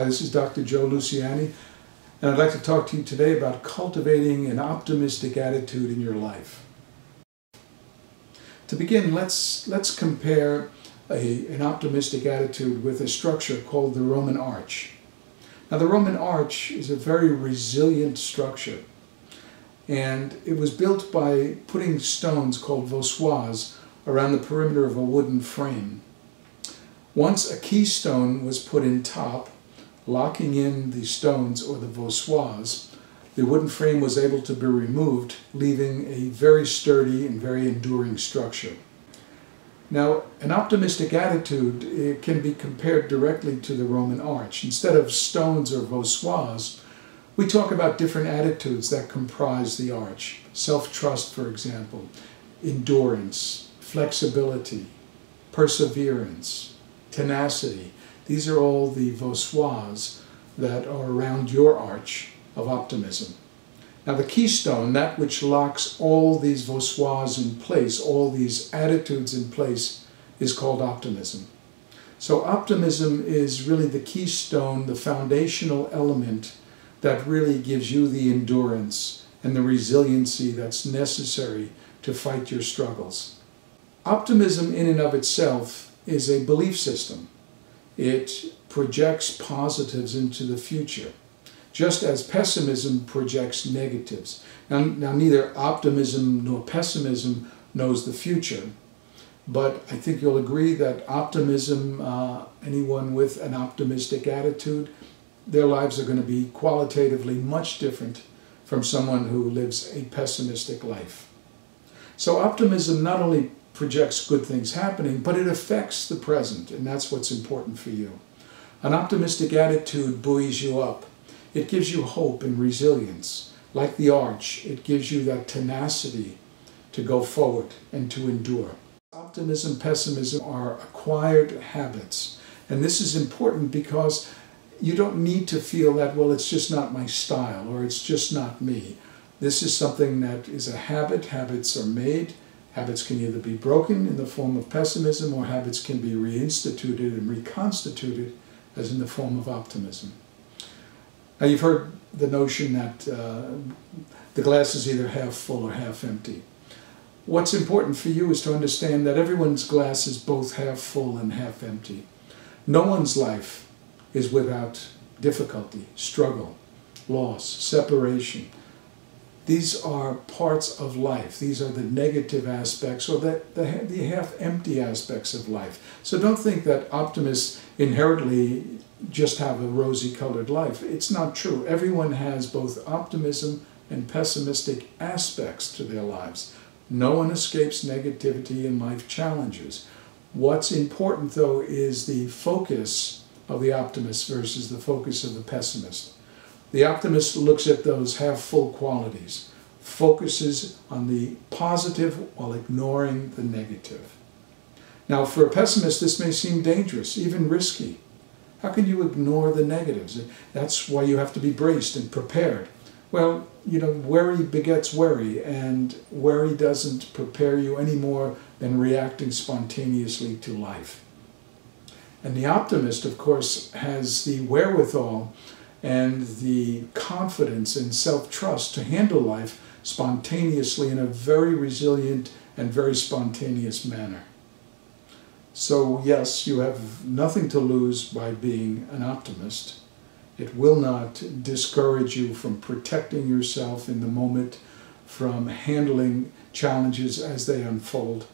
Hi, this is Dr. Joe Luciani, and I'd like to talk to you today about cultivating an optimistic attitude in your life. To begin, let's compare an optimistic attitude with a structure called the Roman arch. Now, the Roman arch is a very resilient structure, and it was built by putting stones called voussoirs around the perimeter of a wooden frame. Once a keystone was put in top, locking in the stones or the voussoirs, the wooden frame was able to be removed, leaving a very sturdy and very enduring structure. Now, an optimistic attitude can be compared directly to the Roman arch. Instead of stones or voussoirs, we talk about different attitudes that comprise the arch. Self-trust, for example, endurance, flexibility, perseverance, tenacity. These are all the voussoirs that are around your arch of optimism. Now, the keystone, that which locks all these voussoirs in place, all these attitudes in place, is called optimism. So optimism is really the keystone, the foundational element that really gives you the endurance and the resiliency that's necessary to fight your struggles. Optimism in and of itself is a belief system. It projects positives into the future, just as pessimism projects negatives. Now neither optimism nor pessimism knows the future, but I think you'll agree that optimism, anyone with an optimistic attitude, their lives are going to be qualitatively much different from someone who lives a pessimistic life. So optimism not only projects good things happening, but it affects the present, and that's what's important for you. An optimistic attitude buoys you up. It gives you hope and resilience. Like the arch, it gives you that tenacity to go forward and to endure. Optimism, pessimism are acquired habits, and this is important because you don't need to feel that, well, it's just not my style or it's just not me. This is something that is a habit. Habits are made. Habits can either be broken in the form of pessimism, or habits can be reinstituted and reconstituted as in the form of optimism. Now, you've heard the notion that the glass is either half full or half empty. What's important for you is to understand that everyone's glass is both half full and half empty. No one's life is without difficulty, struggle, loss, separation. These are parts of life. These are the negative aspects or the half-empty aspects of life. So don't think that optimists inherently just have a rosy-colored life. It's not true. Everyone has both optimism and pessimistic aspects to their lives. No one escapes negativity and life challenges. What's important, though, is the focus of the optimist versus the focus of the pessimist. The optimist looks at those half-full qualities, focuses on the positive while ignoring the negative. Now, for a pessimist, this may seem dangerous, even risky. How can you ignore the negatives? That's why you have to be braced and prepared. Well, you know, worry begets worry, and worry doesn't prepare you any more than reacting spontaneously to life. And the optimist, of course, has the wherewithal and the confidence and self-trust to handle life spontaneously in a very resilient and very spontaneous manner. So yes, you have nothing to lose by being an optimist. It will not discourage you from protecting yourself in the moment, from handling challenges as they unfold.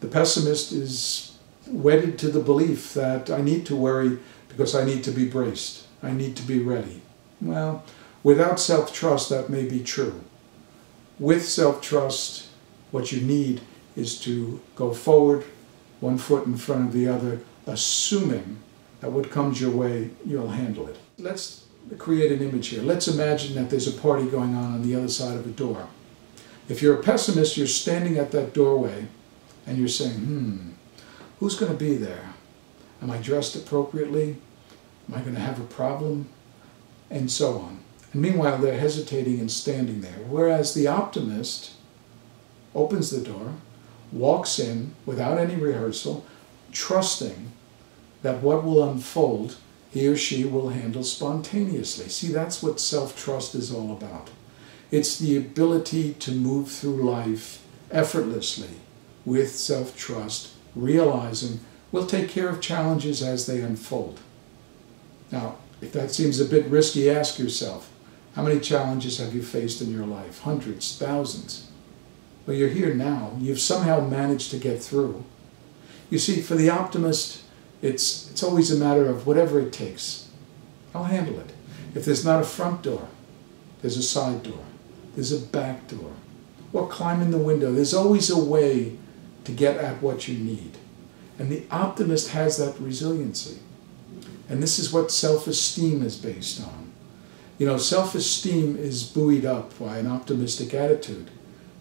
The pessimist is wedded to the belief that I need to worry because I need to be braced. I need to be ready. Well, without self-trust, that may be true. With self-trust, what you need is to go forward, one foot in front of the other, assuming that what comes your way, you'll handle it. Let's create an image here. Let's imagine that there's a party going on the other side of a door. If you're a pessimist, you're standing at that doorway and you're saying, who's going to be there? Am I dressed appropriately? Am I going to have a problem? And so on. And meanwhile, they're hesitating and standing there. Whereas the optimist opens the door, walks in without any rehearsal, trusting that what will unfold he or she will handle spontaneously. See, that's what self-trust is all about. It's the ability to move through life effortlessly with self-trust, realizing we'll take care of challenges as they unfold. Now, if that seems a bit risky, ask yourself, how many challenges have you faced in your life? Hundreds, thousands. Well, you're here now. You've somehow managed to get through. You see, for the optimist, it's always a matter of whatever it takes. I'll handle it. If there's not a front door, there's a side door. There's a back door. Or climb in the window. There's always a way to get at what you need. And the optimist has that resiliency. And this is what self-esteem is based on. You know, self-esteem is buoyed up by an optimistic attitude,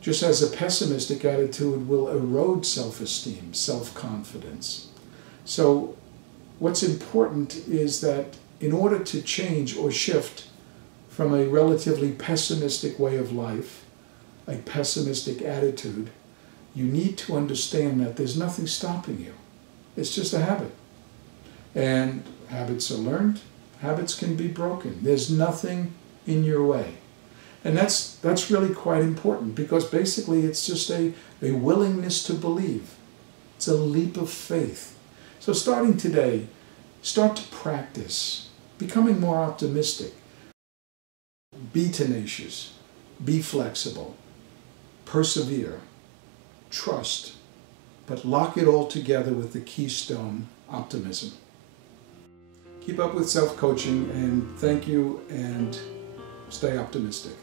just as a pessimistic attitude will erode self-esteem, self-confidence. So what's important is that in order to change or shift from a relatively pessimistic way of life, a pessimistic attitude, you need to understand that there's nothing stopping you. It's just a habit. And habits are learned. Habits can be broken. There's nothing in your way. And that's really quite important, because basically it's just a willingness to believe. It's a leap of faith. So starting today, start to practice becoming more optimistic. Be tenacious. Be flexible. Persevere. Trust. But lock it all together with the keystone, optimism. Keep up with self-coaching, and thank you, and stay optimistic.